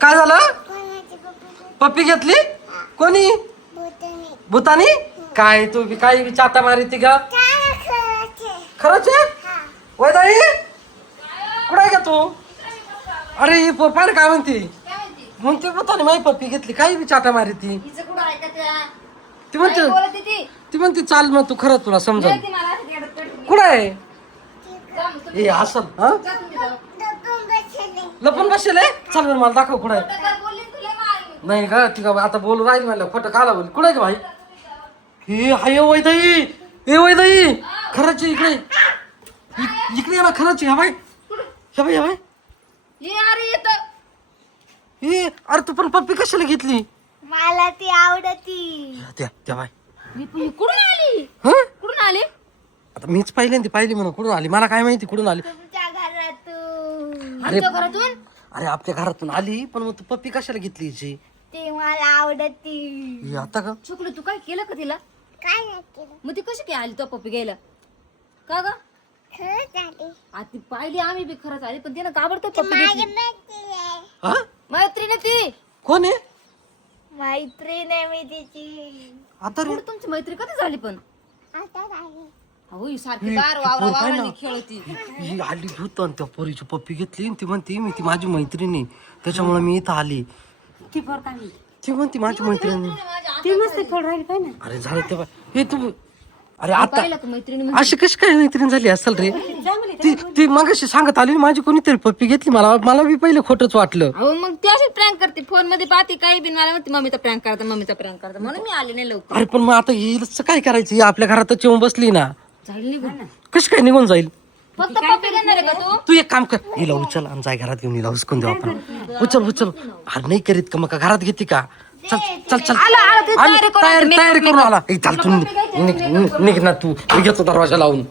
काय झालं? पप्पी घेतली? कोणी? भूतानी? काय तू काय चाटा मारी का? खरंच आहे? वैदाई कुठे आहे का तू? अरे ही पाय काय म्हणते? म्हणते भूतानी माझी पप्पी घेतली. काय बी चाटा मारी ती म्हणते चाल मग तू खरं तुला समजा कुठं आहे हे असं हा लपून बसेल चल बरं मला दाखव कुठं आहे. नाही का ती का आता बोलू राहील म्हणलं खोटं काला बोल कुठं आहे का भाई? हे हाय वैदाई ए वैदाई खरंच इकडे इकडे ना खरंच ह्या बाई ह्या बाई ह्या बाई हे अरे तू पण पप्पी कशाला घेतली? मला ती आवडती. त्या बाई कुठून आली? कुठून आली? आता मीच पाहिली म्हणून कुठून आली मला काय माहिती कुठून आली. तुमच्या घरातून. अरे घरातून? अरे आपल्या घरातून आली पण मग तू पप्पी कशाला घेतली हिची? ती मला आवडती. आता का चुकलं तू काय केलं का तिला? काय नाही केलं. मग ती कशी काय आली तो पप्पी घ्यायला? का ग खरंच आली. ती पाहिली आम्ही बी खरंच आली पण तिनं काबडतो पप्पी माझी घेतली. मैत्रीण आहे. हा मैत्रीण ती कोण आहे मैत्रीण आहे मी तिची. आता रे कुठं तुमची मैत्री कधी झाली पण? आता झाली. अहो ही सारखी दार वावराने खेळती. ही आली भूत आणि त्या पोरीची पप्पी घेतली आणि ती म्हणते मी ती माझी मैत्रीण आहे त्याच्यामुळे मी इथं आली. ती पोर काय म्हणते? ती म्हणते माझी मैत्रीण आहे. ती मस्त खेळ राहिली पाहिजे ना. अरे झालं तेव्हा हे तू अरे आता पाहिलं का मैत्रिणी अशी कशी काय मैत्रीण झाली असेल रे? ती मगाशी सांगत आली माझी कोणीतरी पप्पी घेतली मला बी पहिले खोटंच वाटलं. अहो मग ती अशी प्रँक करते फोन मध्ये पाहते काही बिन मला म्हणते मम्मीचा प्रँक करता म्हणून मी आले नाही लवकर. अरे पण मग आता हिचं काय करायचं? ही आपल्या घरातच येऊन बसली ना झाली निघून ना. कशी काय निघून जाईल? फक्त पप्पी घेणार आहे का तू? तू एक काम कर हिला उचल आणि जाय घरात घेऊन हिला हुसकून देऊ आपण. उचल अरे नाही करीत का मग घरात घेते का? चल आला, ते तयारी करून आला. चल तू निघ ना तू मी घेतो दरवाजा लावून.